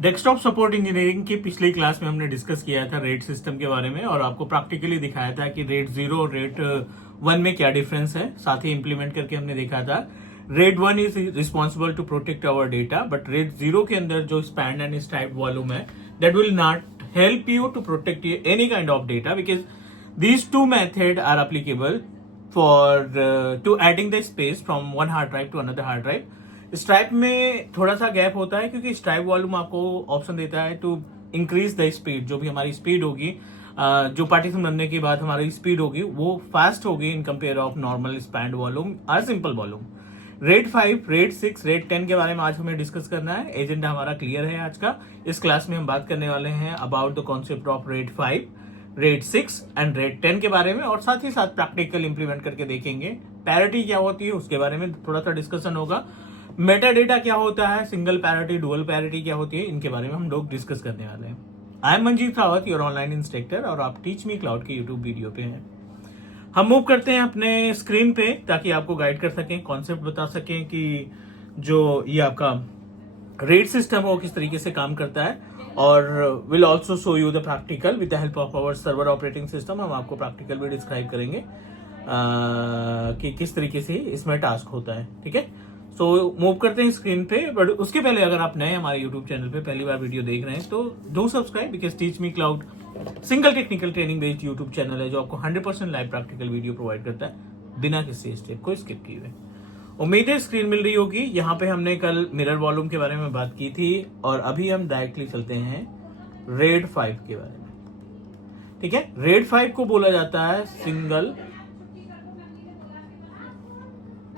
Desktop support engineering की पिछली class में हमने डिस्कस किया था रेट सिस्टम के बारे में और आपको प्रैक्टिकली दिखाया था कि रेट 0 और रेट 1 में क्या डिफरेंस है। साथ ही इंप्लीमेंट करके हमने देखा था RAID 1 is responsible to protect our data, but RAID 0 के अंदर जो स्पैन एंड स्ट्राइप वॉल्यूम है that will not help you to protect any kind of data because these two methods are applicable for to adding the space from one hard drive to another hard drive. Stripe में थोड़ा सा gap होता है क्योंकि stripe volume आपको option देता है to increase the speed. जो भी हमारी स्पीड होगी, जो पार्टीशन बनने के बाद हमारी स्पीड होगी वो फास्ट होगी in compare of normal spanned volume और simple volume. Rate 5, rate 6, rate 10 के बारे में आज हमें डिस्कस करना है। एजेंडा हमारा क्लियर है आज का। इस क्लास में हम बात करने वाले हैं about the concept of rate 5, rate 6 and rate 10 के बारे में, और साथ ही साथ प्रैक्टिकल इंप्लीमेंट करके देखेंगे। पैरिटी क्या होती है उसके बारे में थोड़ा सा डिस्कशन होगा। मेटा डेटा क्या होता है, सिंगल पैरिटी, डुअल पैरिटी क्या होती है, इनके बारे में हम लोग डिस्कस करने वाले हैं। I M Manjeet Rawat, your online instructor, और आप टीच मी क्लाउड के यूट्यूब वीडियो पे हैं। हम मूव करते हैं अपने स्क्रीन पे ताकि आपको गाइड कर सकें, कॉन्सेप्ट बता सकें कि जो ये आपका रेट सिस्टम हो किस तरीके से काम करता है, और will also show you the practical with the help of our server operating system. हम आपको प्रैक्टिकल भी डिस्क्राइब करेंगे कि किस तरीके से इसमें टास्क होता है। ठीक है, सो मूव करते हैं स्क्रीन पे। बट उसके पहले अगर आप नए हमारे यूट्यूब चैनल पे पहली बार वीडियो देख रहे हैं तो do subscribe, because teach me cloud single technical training based YouTube channel है जो आपको 100% लाइव प्रैक्टिकल वीडियो प्रोवाइड करता है बिना किसी स्टेप को स्किप किए हुए। उम्मीद है स्क्रीन मिल रही होगी। यहाँ पे हमने कल मिरर वॉल्यूम के बारे में बात की थी और अभी हम डायरेक्टली चलते हैं रेट 5 के बारे में। ठीक है, रेट 5 को बोला जाता है सिंगल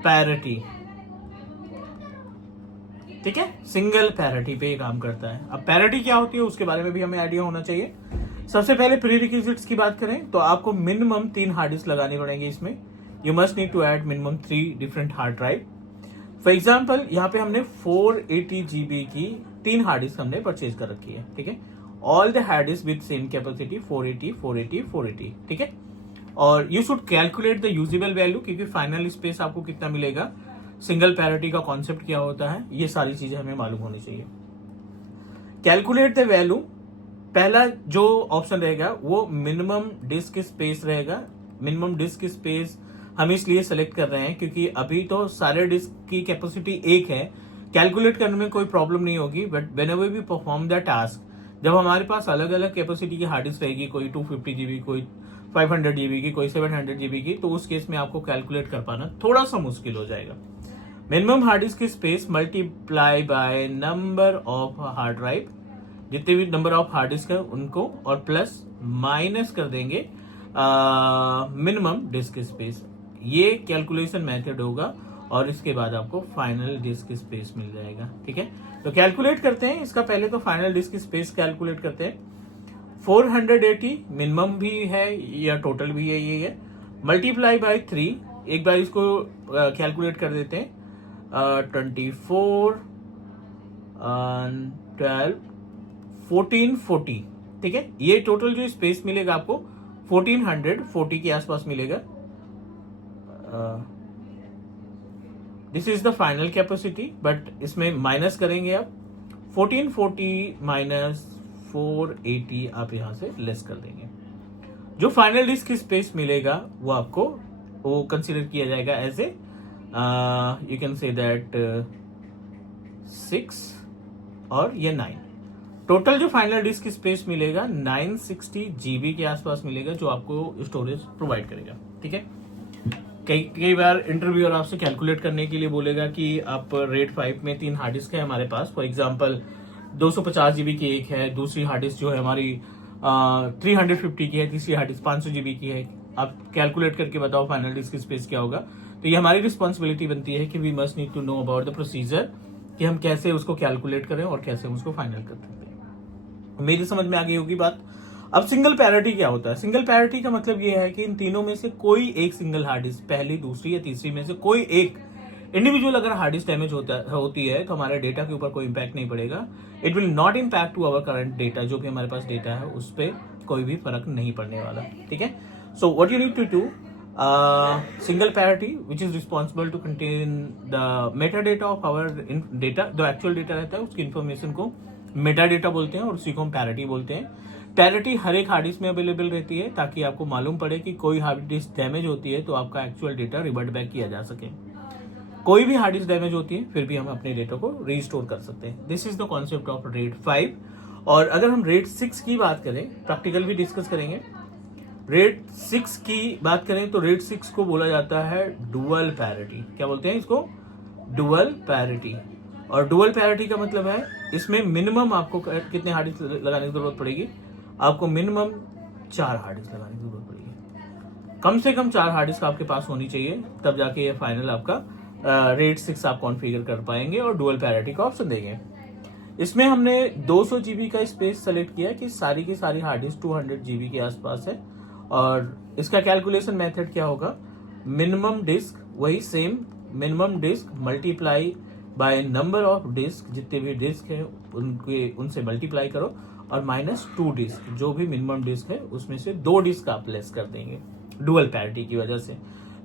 पैरिटी। ठीक है, सिंगल पैरिटी पे काम करता है। अब पैरिटी क्या होती है उसके बारे में भी हमें आइडिया होना चाहिए। सबसे पहले प्रीरिक्विजिट्स की बात करें तो आपको मिनिमम 3 हार्ड डिस्क लगानी पड़ेंगे इसमें। You must need to add minimum 3 different hard drive. For example यहाँ पे हमने 480 GB की 3 हार्ड डिस्क हमने परचेज कर रखी है। ठीक है, all the hard disk with same capacity 480, 480, 480। ठीक है, और you should calculate the usable value क्योंकि फाइनल स्पेस आपको कितना मिलेगा, सिंगल पैरिटी का कॉन्सेप्ट क्या होता है, ये सारी चीजें हमें मालूम होनी चाहिए। कैलकुलेट द वैल्यू, पहला जो ऑप्शन रहेगा वो मिनिमम डिस्क स्पेस रहेगा। मिनिमम डिस्क स्पेस हम इसलिए सेलेक्ट कर रहे हैं क्योंकि अभी तो सारे डिस्क की कैपेसिटी 1 है, कैलकुलेट करने में कोई प्रॉब्लम नहीं होगी। But whenever we perform the task, जब हमारे पास अलग अलग कैपेसिटी की हार्ड डिस्क रहेगी, कोई 250 GB, कोई 500 GB की, कोई 700 GB की, तो उस केस में आपको कैलकुलेट कर पाना थोड़ा सा मुश्किल हो जाएगा। मिनिमम हार्ड डिस्क की space multiply by number of hard drive, जितने भी नंबर ऑफ हार्ड डिस्क है उनको, और प्लस माइनस कर देंगे मिनिमम डिस्क स्पेस। ये कैलकुलेशन मेथड होगा और इसके बाद आपको फाइनल डिस्क स्पेस मिल जाएगा। ठीक है, तो कैलकुलेट करते हैं इसका। पहले तो फाइनल डिस्क स्पेस कैलकुलेट करते हैं। 480 मिनिमम भी है या टोटल भी है, ये है, मल्टीप्लाई बाय 3। एक बार इसको कैलकुलेट कर देते हैं। 24 12 14 40। ठीक है, ये टोटल जो स्पेस मिलेगा आपको 1440 के आसपास मिलेगा। This is the final capacity, but इसमें माइनस करेंगे आप 1440 माइनस 480, आप यहां से लेस कर देंगे। जो फाइनल डिस्क स्पेस मिलेगा वो आपको वो कंसिडर किया जाएगा as a you can say that 6 और ये 9। टोटल जो फाइनल डिस्क स्पेस मिलेगा 960 GB के आसपास मिलेगा जो आपको स्टोरेज प्रोवाइड करेगा। ठीक है, कई बार इंटरव्यूअर आपसे कैलकुलेट करने के लिए बोलेगा कि आप रेट 5 में 3 हार्ड डिस्क है हमारे पास। फॉर एग्जांपल 250 GB की एक है, दूसरी हार्ड डिस्क जो है हमारी 350 की है, तीसरी हार्ड डिस्क 500 GB की है। आप कैलकुलेट करके बताओ फाइनल डिस्क स्पेस क्या होगा। तो ये हमारी रिस्पॉन्सिबिलिटी बनती है कि we must need to know about the procedure कि हम कैसे उसको कैलकुलेट करें और कैसे उसको फाइनल कर सकते हैं। मेरी समझ में आ गई होगी बात। अब सिंगल पैरिटी क्या होता है? सिंगल पैरिटी का मतलब ये है कि इन तीनों में से कोई एक सिंगल हार्ड डिस्क, पहली, दूसरी या तीसरी में से कोई एक इंडिविजुअल अगर हार्ड डिस्क डैमेज होती है तो हमारे डेटा के ऊपर कोई इंपैक्ट नहीं पड़ेगा। It will not impact to our current data. जो भी हमारे पास डेटा है उस पर कोई भी फर्क नहीं पड़ने वाला। ठीक है, so what you need to do, single parity which is responsible to contain the metadata of our data, जो एक्चुअल डेटा रहता है उसकी इंफॉर्मेशन को मेटा डेटा बोलते हैं और उसी को हम पैरिटी बोलते हैं। पैरिटी हर एक हार्ड डिस्क में अवेलेबल रहती है ताकि आपको मालूम पड़े कि कोई हार्ड डिस्क डैमेज होती है तो आपका एक्चुअल डेटा रिवर्ट बैक किया जा सके। कोई भी हार्ड डिस्क डैमेज होती है फिर भी हम अपने डेटा को रीस्टोर कर सकते हैं। This is the concept of RAID 5। और अगर हम RAID 6 की बात करें, प्रैक्टिकल भी डिस्कस करेंगे। RAID 6 की बात करें तो RAID 6 को बोला जाता है डुअल पैरिटी। क्या बोलते हैं इसको? Dual parity. और डुअल पैरिटी का मतलब है इसमें मिनिमम आपको कितने हार्ड डिस्क लगाने की जरूरत पड़ेगी? आपको मिनिमम 4 हार्ड डिस्क लगाने की जरूरत पड़ेगी। कम से कम 4 हार्ड डिस्क आपके पास होनी चाहिए, तब जाके ये फाइनल आपका RAID 6 आप कॉन्फ़िगर कर पाएंगे और डुअल पैरिटी का ऑप्शन देंगे। इसमें हमने 200 GB का स्पेस सेलेक्ट किया कि सारी की सारी हार्ड डिस्क 200 GB के आसपास है। और इसका कैलकुलेशन मेथड क्या होगा? मिनिमम डिस्क, वही same minimum disk multiply by number of disk, जितने भी डिस्क है उनसे मल्टीप्लाई करो और -2 डिस्क, जो भी मिनिमम डिस्क है उसमें से 2 डिस्क आप लेस कर देंगे डुअल पैरिटी की वजह से।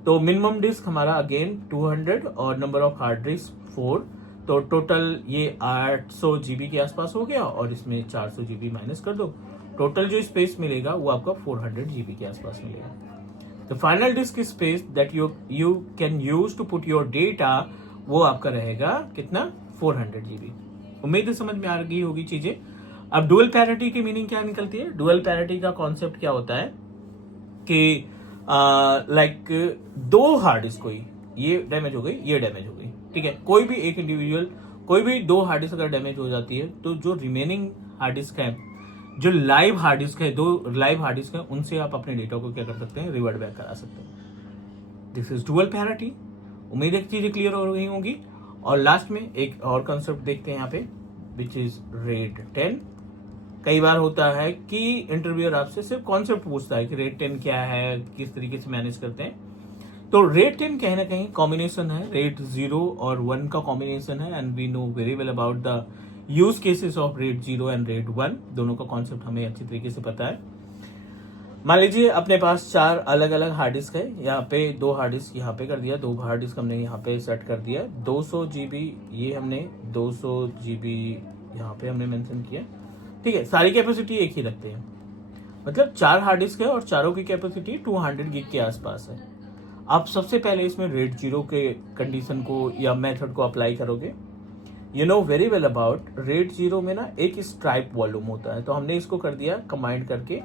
तो मिनिमम डिस्क हमारा अगेन 200 और नंबर ऑफ हार्ड डिस्क 4, तो टोटल ये 800 GB के आसपास हो गया और इसमें 400 GB माइनस कर दो, टोटल जो स्पेस मिलेगा वो आपका 400 GB के आसपास मिलेगा। The final disk space that you can use to put your data वो आपका रहेगा कितना? 400 GB। उम्मीद है समझ में आ गई होगी चीजें। अब डुअल पैरिटी की मीनिंग क्या निकलती है? डुअल पैरिटी का कॉन्सेप्ट क्या होता है कि लाइक 2 हार्ड डिस्क, कोई ये डैमेज हो गई, ये डैमेज हो गई, ठीक है, कोई भी एक इंडिविजुअल, कोई भी 2 हार्ड डिस्क अगर डैमेज हो जाती है तो जो रिमेनिंग हार्ड डिस्क है, जो लाइव हार्ड डिस्क है, 2 लाइव हार्ड डिस्क है, उनसे आप अपने डेटा को क्या कर सकते हैं? रिवर्ट बैक करा सकते हैं। This is dual parity. उम्मीद है चीजें क्लियर हो गई होंगी। और लास्ट में एक और कंसेप्ट देखते हैं यहाँ पे, विच इज RAID 10। कई बार होता है कि इंटरव्यूअर आपसे सिर्फ कॉन्सेप्ट पूछता है कि RAID 10 क्या है, किस तरीके से मैनेज करते हैं। तो RAID 10 कहीं ना कहीं कॉम्बिनेशन है, RAID 0 और 1 का कॉम्बिनेशन है। And we know very well about the use cases of RAID 0 and RAID 1। दोनों का कॉन्सेप्ट हमें अच्छी तरीके से पता है। मान लीजिए अपने पास 4 अलग अलग हार्ड डिस्क है, यहाँ पे 2 हार्ड डिस्क यहाँ पे कर दिया, 2 हार्ड डिस्क हमने यहाँ पे सेट कर दिया, 200 GB ये हमने 200 GB यहाँ पे हमने मेंशन किया, ठीक है। सारी कैपेसिटी एक ही रखते हैं, मतलब 4 हार्ड डिस्क है और चारों की कैपेसिटी 200 GB के आसपास है। आप सबसे पहले इसमें RAID 0 के कंडीशन को या मेथड को अप्लाई करोगे। You know very well about RAID 0 में ना एक स्ट्राइप वॉल्यूम होता है, तो हमने इसको कर दिया कंबाइंड करके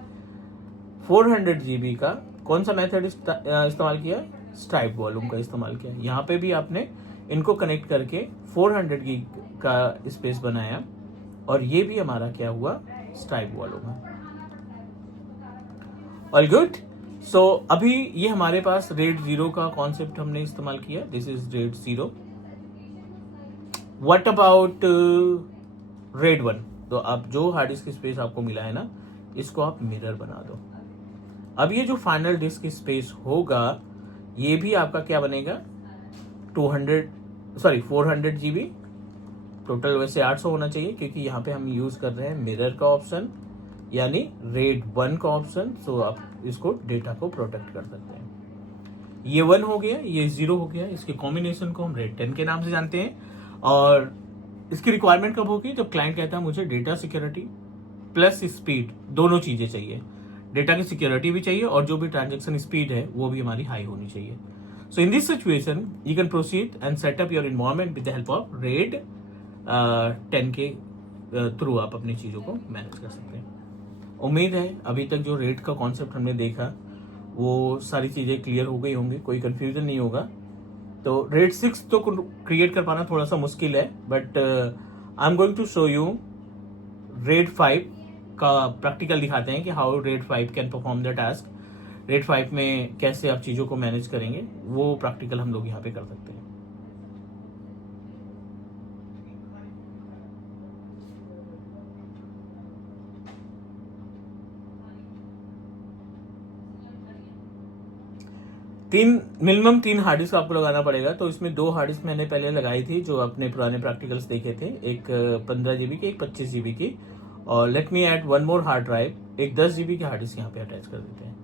400 GB का कौन सा मेथड इस्तेमाल किया? स्ट्राइप वॉल्यूम का इस्तेमाल किया। यहाँ पे भी आपने इनको कनेक्ट करके 400 GB का स्पेस बनाया और ये भी हमारा क्या हुआ? स्ट्राइप वॉल्यूम है। All good. सो अभी ये हमारे पास RAID 0 का कॉन्सेप्ट हमने इस्तेमाल किया। This is RAID 0। What about RAID 1? तो अब जो हार्ड डिस्क स्पेस आपको मिला है ना, इसको आप मिरर बना दो। अब ये जो फाइनल डिस्क स्पेस होगा ये भी आपका क्या बनेगा? 400 GB। टोटल वैसे 800 होना चाहिए क्योंकि यहाँ पे हम यूज कर रहे हैं मिरर का ऑप्शन, यानी RAID 1 का ऑप्शन। सो आप इसको डेटा को प्रोटेक्ट कर सकते हैं। ये 1 हो गया, ये 0 हो गया। इसके कॉम्बिनेशन को हम RAID 10 के नाम से जानते हैं। और इसकी रिक्वायरमेंट कब होगी? जब क्लाइंट कहता है मुझे डेटा सिक्योरिटी प्लस स्पीड दोनों चीजें चाहिए। डेटा की सिक्योरिटी भी चाहिए और जो भी ट्रांजेक्शन स्पीड है वो भी हमारी हाई होनी चाहिए। So in this situation you can proceed and set up your environment with the help of RAID 10 के थ्रू आप अपनी चीजों को मैनेज कर सकते हैं। उम्मीद है अभी तक जो RAID का कॉन्सेप्ट हमने देखा वो सारी चीजें क्लियर हो गई होंगी, कोई कंफ्यूजन नहीं होगा। तो RAID 6 तो क्रिएट कर पाना थोड़ा सा मुश्किल है, but I am going to show you RAID 5 का प्रैक्टिकल दिखाते हैं कि how RAID 5 can perform the task. RAID 5 में कैसे आप चीजों को मैनेज करेंगे वो प्रैक्टिकल हम लोग यहाँ पे कर सकते हैं। मिनिमम 3 हार्ड डिस्क आपको लगाना पड़ेगा। तो इसमें 2 हार्ड डिस्क मैंने पहले लगाई थी जो अपने पुराने प्रैक्टिकल्स देखे थे, एक 15 GB की, एक 25 GB की। और लेट मी ऐड 1 मोर हार्ड ड्राइव, एक 10 GB की हार्ड डिस्क यहाँ पे अटैच कर देते हैं।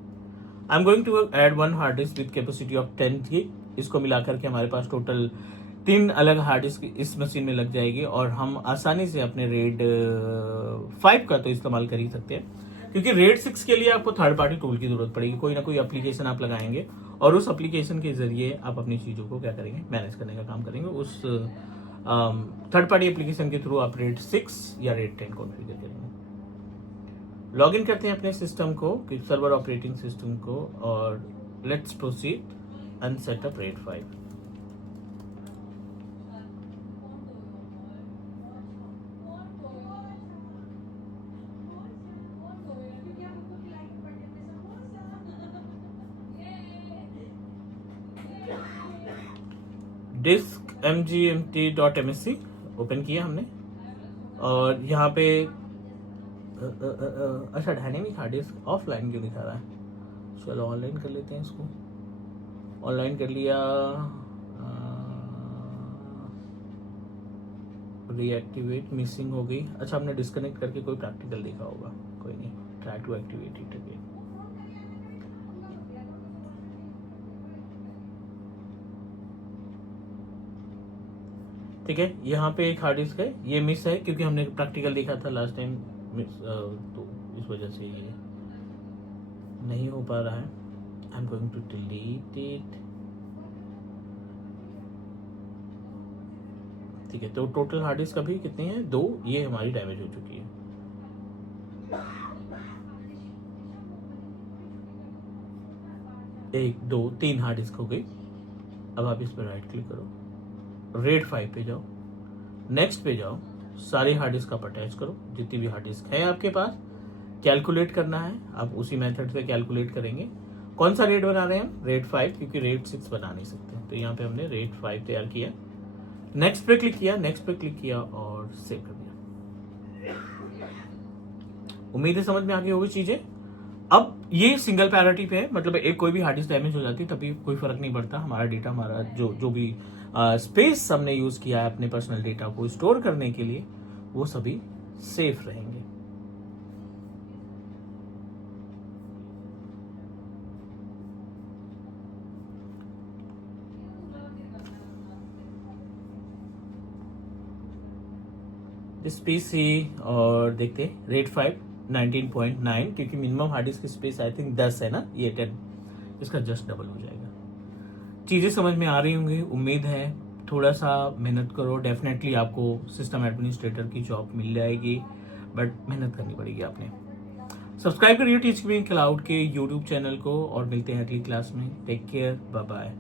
I am going to add 1 hard disk with capacity of 10 GB। इसको मिलाकर के हमारे पास टोटल 3 अलग हार्ड डिस्क इस मशीन में लग जाएगी और हम आसानी से अपने रेड 5 का तो इस्तेमाल कर ही सकते हैं, क्योंकि रेड 6 के लिए आपको थर्ड पार्टी टूल की जरूरत पड़ेगी। कोई ना कोई एप्लीकेशन आप लगाएंगे और उस एप्लीकेशन के जरिए आप अपनी चीज़ों को क्या करेंगे, मैनेज करने का काम करेंगे। उस थर्ड पार्टी एप्लीकेशन के थ्रू आप रेड 6 या रेड 10 कॉन्फ़िगर करेंगे। लॉग इन करते हैं अपने सिस्टम को, सर्वर ऑपरेटिंग सिस्टम को, और let's proceed and setup RAID 5। Disk mgmt.msc open किया हमने और यहाँ पे अच्छा डायनेमिक हार्ड डिस्क ऑफलाइन क्यों दिखा रहा है? चलो ऑनलाइन कर लेते हैं इसको। ऑनलाइन कर लिया, रीएक्टिवेट मिसिंग हो गई। अच्छा हमने डिस्कनेक्ट करके कोई प्रैक्टिकल देखा होगा, कोई नहीं, try to activate it again. ठीक है, यहाँ पे एक हार्ड डिस्क है, ये मिस है क्योंकि हमने प्रैक्टिकल देखा था लास्ट टाइम, तो इस वजह से ये नहीं हो पा रहा है। I am going to delete it. ठीक है, तो टोटल हार्ड डिस्क अभी कितनी है? 2, ये हमारी डैमेज हो चुकी है। एक, 2, 3 हार्ड डिस्क हो गई। अब आप इस पर राइट क्लिक करो, रेड 5 पे जाओ, नेक्स्ट पे जाओ, सारी हार्ड डिस्क आप अटैच करो, जितनी भी हार्ड डिस्क है आपके पास। कैलकुलेट करना है, आप उसी मेथड से कैलकुलेट करेंगे। कौन सा रेड बना रहे हैं हम? रेड 5, क्योंकि रेड 6 बना नहीं सकते। तो यहाँ पे हमने रेड 5 तैयार किया, नेक्स्ट पे क्लिक किया, नेक्स्ट पे क्लिक किया और सेव कर दिया। उम्मीद है समझ में आ गई होगी चीजें। अब ये सिंगल पैरिटी पे है, मतलब एक कोई भी हार्ड डिस्क डैमेज हो जाती है तभी कोई फर्क नहीं पड़ता, हमारा डेटा, हमारा जो भी स्पेस हमने यूज किया है अपने पर्सनल डेटा को स्टोर करने के लिए, वो सभी सेफ रहेंगे। दिस पीसी और देखते हैं रेड 5 19.9, क्योंकि minimum hard disk space I think 10 है ना, ये 10, इसका जस्ट डबल हो जाएगा। चीज़ें समझ में आ रही होंगी, उम्मीद है। थोड़ा सा मेहनत करो, डेफिनेटली आपको सिस्टम एडमिनिस्ट्रेटर की जॉब मिल जाएगी, बट मेहनत करनी पड़ेगी आपने। सब्सक्राइब करिए टीच मी क्लाउड के यूट्यूब चैनल को और मिलते हैं अगली क्लास में। Take care, bye bye.